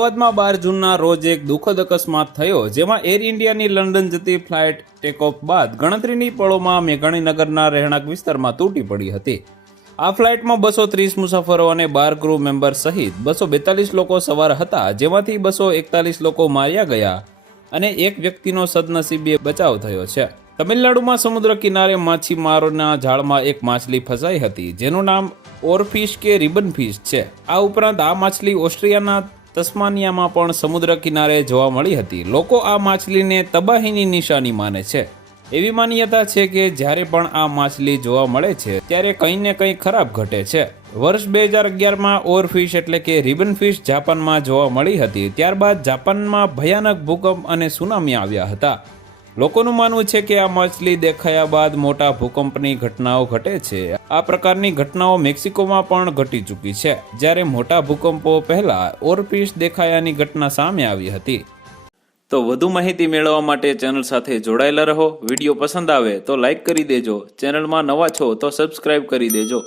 અમદાવાદમાં 12 જૂનના રોજ એક દુઃખદ અકસ્માત થયો, જેમાં એર ઇન્ડિયાની લંડન જતી ફ્લાઇટ ટેકઓફ બાદ ગણતરીની પળોમાં મેઘાણીનગરના રહેણાંક વિસ્તારમાં તૂટી પડી હતી. આ ફ્લાઇટમાં 230 મુસાફરો અને 12 ક્રૂ મેમ્બર સહિત 242 લોકો સવાર હતા, જેમાંથી 241 લોકો માર્યા ગયા અને એક વ્યક્તિનો સદનસીબે બચાવ થયો છે. તમિલનાડુમાં સમુદ્ર કિનારે માછીમારોના જાળમાં એક માછલી ફસાઈ હતી, જેનું નામ ઓરફિશ કે રિબન ફિશ છે. આ ઉપરાંત આ માછલી ઓસ્ટ્રિયાના તસ્માનિયામાં પણ સમુદ્ર કિનારે જોવા મળી હતી. લોકો આ માછલીને તબાહીની નિશાની માને છે. એવી માન્યતા છે કે જ્યારે પણ આ માછલી જોવા મળે છે ત્યારે કંઈ ને કંઈ ખરાબ ઘટે છે. વર્ષ 2011માં ઓરફિશ એટલે કે રિબન ફિશ જાપાનમાં જોવા મળી હતી. ત્યારબાદ જાપાનમાં ભયાનક ભૂકંપ અને સુનામી આવ્યા હતા. લોકોનું માનવું છે કે આ માછલી દેખાયા બાદ મોટા ભૂકંપની ઘટનાઓ ઘટે છે. આ પ્રકારની ઘટનાઓ મેક્સિકોમાં પણ ઘટી ચૂકી છે, જ્યારે મોટા ભૂકંપો પહેલા ઓરફિશ દેખાયાની ઘટના સામે આવી હતી. તો વધુ માહિતી મેળવવા માટે ચેનલ સાથે જોડાયેલા રહો. વિડીયો પસંદ આવે તો લાઈક કરી દેજો. ચેનલમાં નવા છો તો સબસ્ક્રાઇબ કરી દેજો.